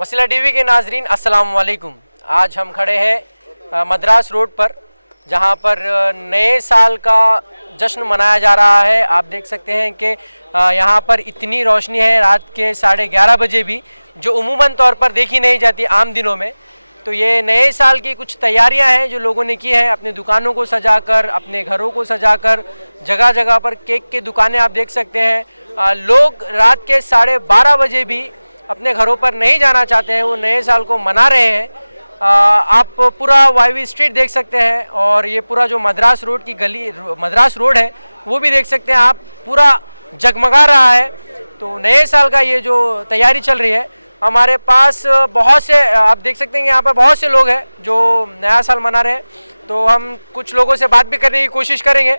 वसीला टीवी के नाजरीन अस्सलाम वालेकुम। आज हम खड़े हैं मद्रास रोड पर, जहां पर नए साल का जश्न मनाया जा रहा है। आप देख सकते हैं कि यहां पर इतनी रोशनी है रात के 11:30 बजे भी, जो उमूमन तौर पर देखी नहीं जाती आम दिनों में। तो ये नए साल की कुछ तैयारियां हैं जो लोगों ने की हैं, अपनी दुकानों को सजाकर, अपने घरों को सजाकर। जगह जगह पर केक की दुकानें आप देख सकते हैं। लोग रात के 12:30 बजे भी अपने घरों पर नहीं जाना चाहते हैं, वो नए साल को मना रहे हैं। आप पूरा वाईवी स्ट्रीट देख सकते हैं और ये पूरा जो मद्रास रोड की गली, मद्रास रोड है, वो भी देख सकते हैं आप, पूरा जगमगा रहा है। तो नए साल का ये जो तैयारी चल रही है, हमारे पास बहुत से, आप देख सकते हैं यहाँ पर बहुत से लोग हैं जो नया साल मना रहे हैं। तो हम कुछ लोगों से बात भी करने की कोशिश करेंगे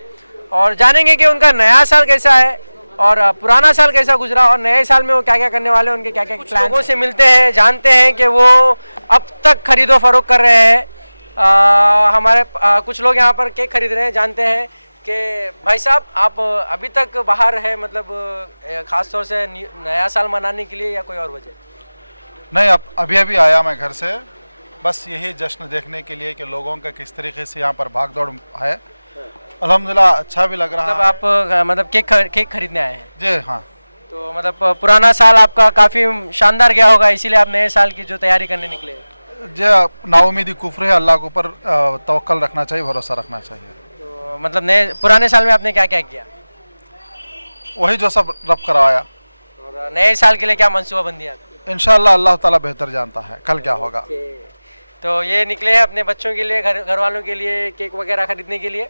और जानेंगे कि उनका नया साल कैसा है और पुराना साल कैसा गुजरा और नए साल में वो क्या क्या करने वाले हैं, उनके क्या क्या प्लान। लोगों से मिलते हैं, जानते हैं कि वो अब तक खरीदो फरोख्त कर रहे हैं। हमारे कुछ लोग यहाँ पर केक खरीद रहे हैं। जानते हैं कि भाई साहब, आप अभी तक बाहर हैं, मतलब ख़ास तौर से नया साल मनाने के लिए या कोई और वजह? नहीं, अब अभी आया मैं घर से, बस यही जश्न देखने के लिए कि लोगों का किस तरीके से यहाँ पर भाग दौड़ है। अल्हम्दुलिल्लाह अच्छा भी लग रहा है। आप मतलब केक खरीदने आए हैं? जी हाँ। तो मतलब पुराना साल आपका काफ़ी शानदार गया होगा, इसीलिए आप नए साल की जो तैयारी करने निकले? जी, नाउमीदी कुफ्र है, अल्लाह के ऊपर तवक्कल रखना चाहिए, भरोसा रखना चाहिए। तो मतलब पुराने साल में आपने क्या क्या किया? वही जो सब रब करवाया। और नए साल के लिए क्या मनसूबाबंदी है? इंशाअल्लाह अल्लाह ताला बेहतर जानता है कल क्या होगा। तो ये निकले हैं अपने बच्चों के लिए, घर वालों के लिए केक वगैरह खरीदने के लिए।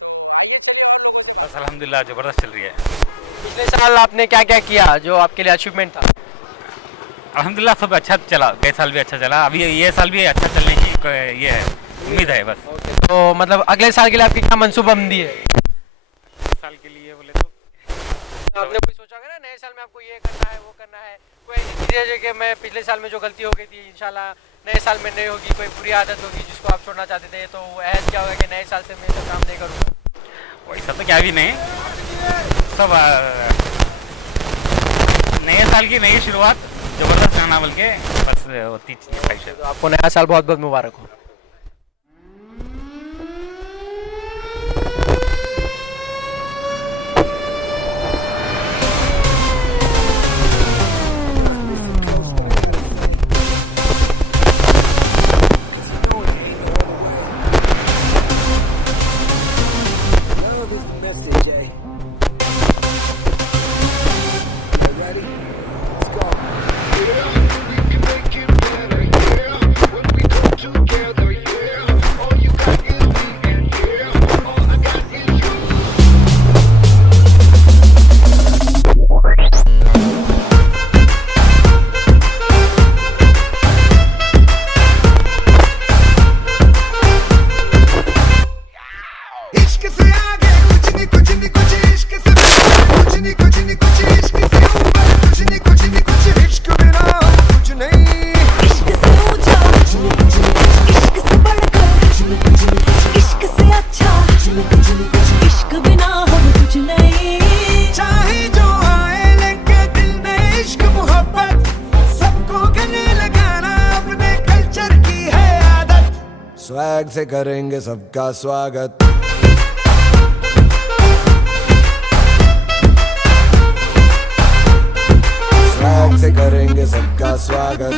तो आइए चलिए और लोगों से बात। अल्हम्दुलिल्लाह ज़बरदस्त चल रही है। पिछले साल आपने क्या क्या किया जो आपके लिए अचीवमेंट था? अल्हम्दुलिल्लाह सब अच्छा चला, गए साल भी अच्छा चला, अभी ये साल भी अच्छा चलने की ये है उम्मीद है बस। तो मतलब अगले साल के लिए आपकी क्या मनसूबाबंदी है? साल के लिए बोले तो आपने कोई सोचा होगा ना, नए साल में आपको ये करना है, वो करना है, कोई ऐसी चीज़ें जो कि मैं पिछले साल में जो गलती हो गई थी इंशाल्लाह नए साल में नहीं होगी, कोई बुरी आदत होगी जिसको आप छोड़ना चाहते थे, तो वो अहद क्या होगा कि नए साल से मैं तो काम नहीं करूँगा? वैसा तो क्या भी नहीं, सब नए साल की नई शुरुआत ज़बरदस्त रहना, बल्कि बस होती चाहिए ख्वाहिश है। तो आपको नया साल बहुत बहुत मुबारक हो। What I gotta say, 'cause you know there ain't no other way. Love is the message, eh? Y'all ready? Let's go. Yeah, we can make it better, yeah. When we go together, yeah. All you got is me, and yeah, all I got is you. Swag से करेंगे सबका स्वागत। Swag से करेंगे सबका स्वागत।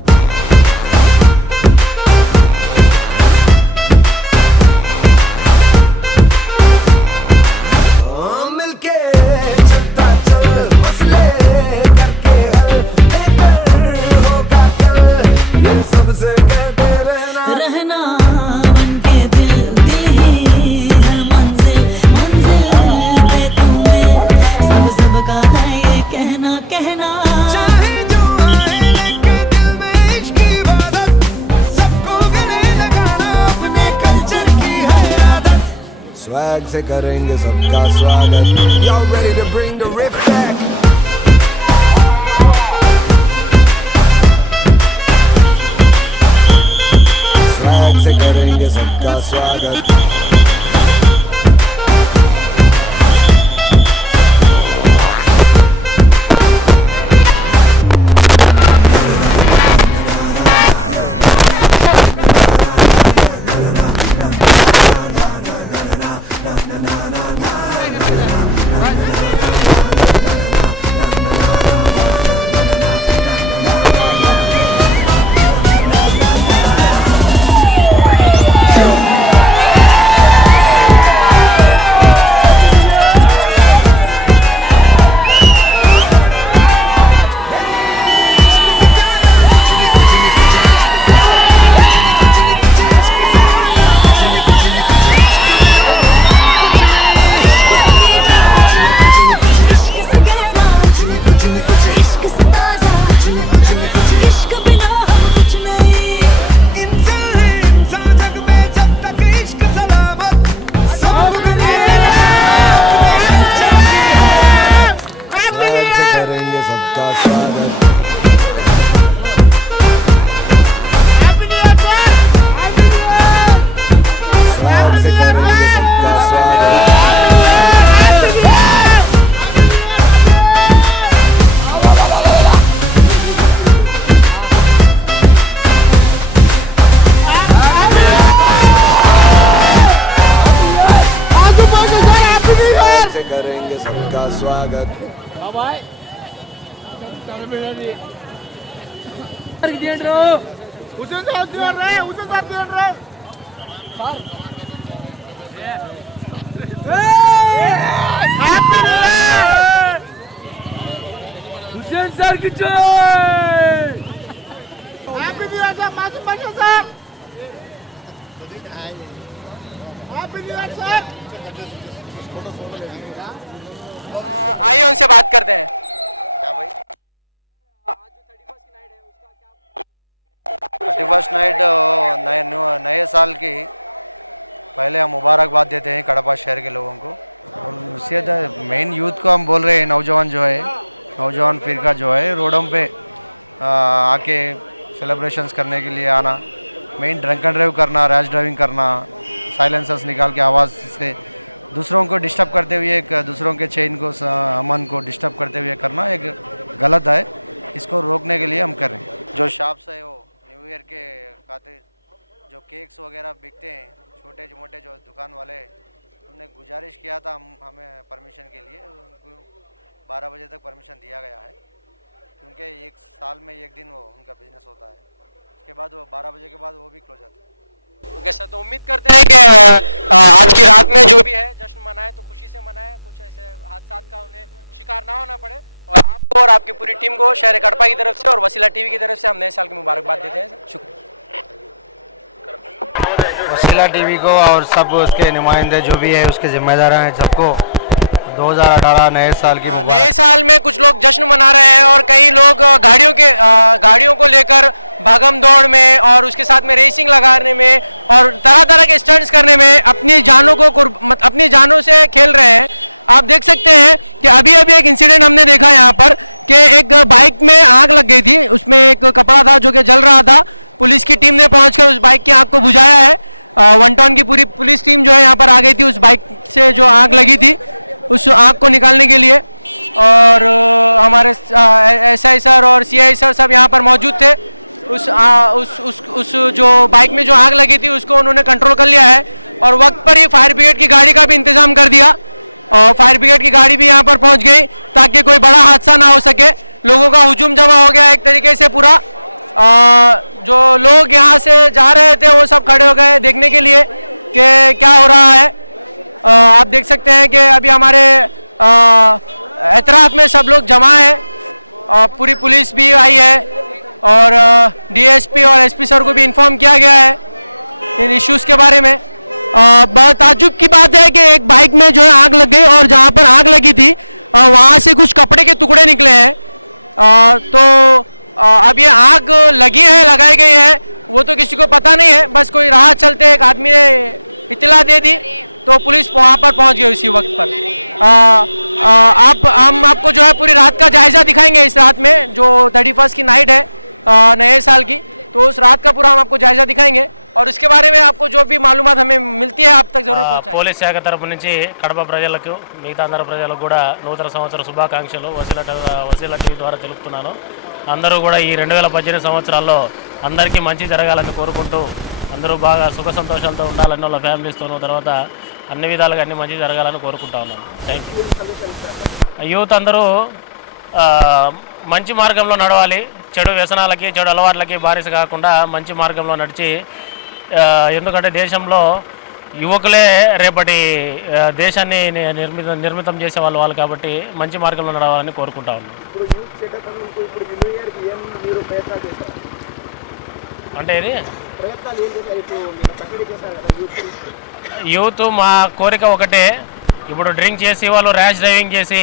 मिलके चलता चल, मसले करके हल, बेहतर होगा कल, ये सबसे कहते रहना स्वैग से करेंगे सबका स्वागत। Y'all ready to bring the riff back? Swag से करेंगे सबका स्वागत। स्वागत। हुसैन सर की जय। आइए उनसे बात करते हैं। थर्टी फर्स्ट नाइट नए साल की पहले हम मुबारकबाद देते हैं कड़पा शहर के लोगों को। और उससे मेन यूथ को हम बोल रहे हैं, नौजवान जो है, नौजवान फिरका जो है रोडों पे आके सेलिब्रेशंस करने के लिए आना, मेन ड्रंक एंड ड्राइव करना, रैश ड्राइविंग करना, साइलेंसर्स निकाल के आवाज़ से दूसरों को डिस्टर्ब करते हुए, एक दूसरों के चेन को अमन को डिस्टर्ब करते हुए करना एक गलत है। इसको रोकने के लिए हम कर रहे हैं। जो शॉप्स है वो न्यू ईयर के खातिर जो केक्स वगैरह बिकते हैं, छोटे मोटे जो दुकान वाले, हमने गुजारिश किया था हमें परमिशन के लिए, उनको 12 बजे तक परमिशन दिया गया है, क्योंकि एक साल में एक दिन वो उनका बिजनेस होता है। उसके बाद वो 12 बजे के बाद वो भी क्लोज आता है। ओके सर, तो उम्मीद करते हैं कि आज की रात में जो भी है जश्न मनाए तो खुशी से मनाए, कुछ ऐसे हादसा का उन्हें शिकार ना होना पड़े। और आपको और आपकी पूरी टीम को शहर कड़पा की तरफ से और वसीला टीवी की तरफ से हम नए साल की मुबारकबाद देते हैं। शुक्रिया। वसीला टीवी को और सब उसके नुमाइंदे जो भी है उसके जिम्मेदार हैं, सबको 2018 नए साल की मुबारक। नए साल में कुछ लोग जश्न मना रहे हैं और कई लोग गाड़ियों को लेकर भागम दौड़ में और उसके साथ में रेसिंग लगाने में और तरह तरह के स्टंट्स करने में अपनी जानों से खेल रहे हैं। आप देख सकते हैं कि अभी एक इंसिडेंट हमने देखा यहाँ पर कि एक बाइक में आग लग गई थी, उसमें एक कपड़ा था जो कि जल रहा था। पुलिस की टीम ने पहुंचकर उस बाइक की आग को बुझाया है। 1 टाउन की पूरी पुलिस टीम जो है यहाँ पर आ गई थी उस बाइक से जो आग लगी थी उस आग को निकालने के लिए। और हमारे SI सर और CI सर सब यहाँ पर मौजूद थे। उस जो बाइक में जो आग लगी थी उसको उन्होंने कंट्रोल कर लिया है और वक्त पर ही फायर ब्रिगेड की गाड़ी का भी इंतजाम कर दिया और फायर ब्रिगेड की गाड़ी भी यहाँ पर पहुँच गई ताकि कोई बड़ा हादसा ना हो सके। लोगों का हुजूम जमा हो गया एक तरीके से पूरा। जो लोग यहाँ से जा रहे थे वो सब खड़े हो गए देखने के लिए कि क्या हो रहा है। आप देख सकते हैं कि अभी हमारे एतराफ़ में सब लोग जमा है, पूरी पुलिस भी आई है और DSP और SP सर को भी इन्फॉर्म किया गया है इन इश्यूज़ के बारे में। बहुत ताज्जुब की बात है कि एक बाइक में जो है आग लग गई और जहाँ पर आग लगी थी वहाँ से कुछ कपड़े के टुकड़े निकले हैं। तो अब ये आग लगाई गई है वो तो किसी को पता नहीं है, बस कोई राह चलते एक आदमी ने इत्तला दे दी तो पुलिस वहाँ पर पहुँच गई उसी वक्त पर। हम आपको जो है पूरी रात का जायज़ा दिखाएंगे। इस रात में जो 31st की नाइट है नए साल की, तो उस रात का पूरा हम आपको जायज़ा दिखाएंगे और इसके बारे में आपको जो भी मालूमात हमें मिलती है आप तक जरूर पहुंचाएं। పోలీస్ శాఖ తరపు నుంచి కడప ప్రజలకు మిగతా అందరు ప్రజలకు కూడా నూతన సంవత్సర శుభాకాంక్షలు వసీలా టీవీ ద్వారా తెలుపుతున్నాను। అందరూ కూడా ఈ 2018 సంవత్సరాల్లో అందరికీ మంచి జరగాలని కోరుకుంటూ అందరూ బాగా సుఖ సంతోషాలతో ఉండాలని వాళ్ళ ఫ్యామిలీస్తోనూ తర్వాత అన్ని విధాలుగా అన్ని మంచి జరగాలని కోరుకుంటా ఉన్నాను। Thank you. యూత్ అందరూ మంచి మార్గంలో నడవాలి, చెడు వ్యసనాలకి చెడు అలవాట్లకి బానిస కాకుండా మంచి మార్గంలో నడిచి, ఎందుకంటే దేశంలో యువకులే రేపటి దేశాన్ని నిర్మితం చేసే వాళ్ళు కాబట్టి మంచి మార్గంలో నడవాలని కోరుకుంటా ఉన్నాను। అంటే ఇది యూత్ మా కోరిక ఒకటే, ఇప్పుడు డ్రింక్ చేసి వాళ్ళు ర్యాష్ డ్రైవింగ్ చేసి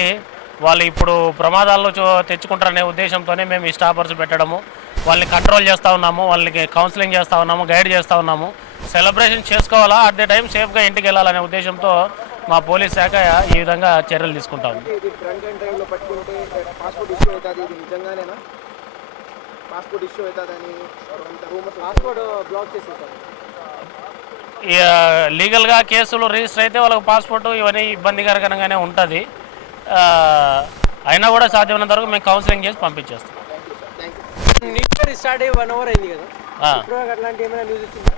వాళ్ళు ఇప్పుడు ప్రమాదాల్లో తెచ్చుకుంటారనే ఉద్దేశంతోనే మేము ఈ స్టాపర్స్ పెట్టడము, వాళ్ళని కంట్రోల్ చేస్తూ ఉన్నాము, వాళ్ళకి కౌన్సిలింగ్ చేస్తూ ఉన్నాము, గైడ్ చేస్తూ ఉన్నాము। సెలబ్రేషన్ చేసుకోవాలా, అట్ ద టైం సేఫ్గా ఇంటికి వెళ్ళాలనే ఉద్దేశంతో మా పోలీస్ శాఖ ఈ విధంగా చర్యలు తీసుకుంటాము। లీగల్గా కేసులు రిజిస్టర్ అయితే వాళ్ళకి పాస్పోర్టు ఇవన్నీ ఇబ్బందికరంగానే ఉంటుంది, అయినా కూడా సాధ్యమైనంత వరకు మేము కౌన్సిలింగ్ చేసి పంపించేస్తాం। న్యూ ఇయర్ స్టార్ట్ అయ్యి 1 అవర్ అయింది కదా, అట్లాంటి ఏమైనా న్యూస్ వచ్చిందా?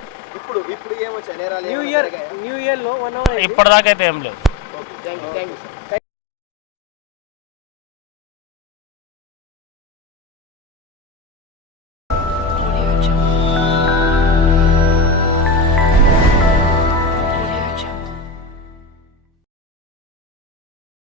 న్యూ ఇయర్ లో 1 అవర్ ఇప్పటిదాకా అయితే ఏం లేదు।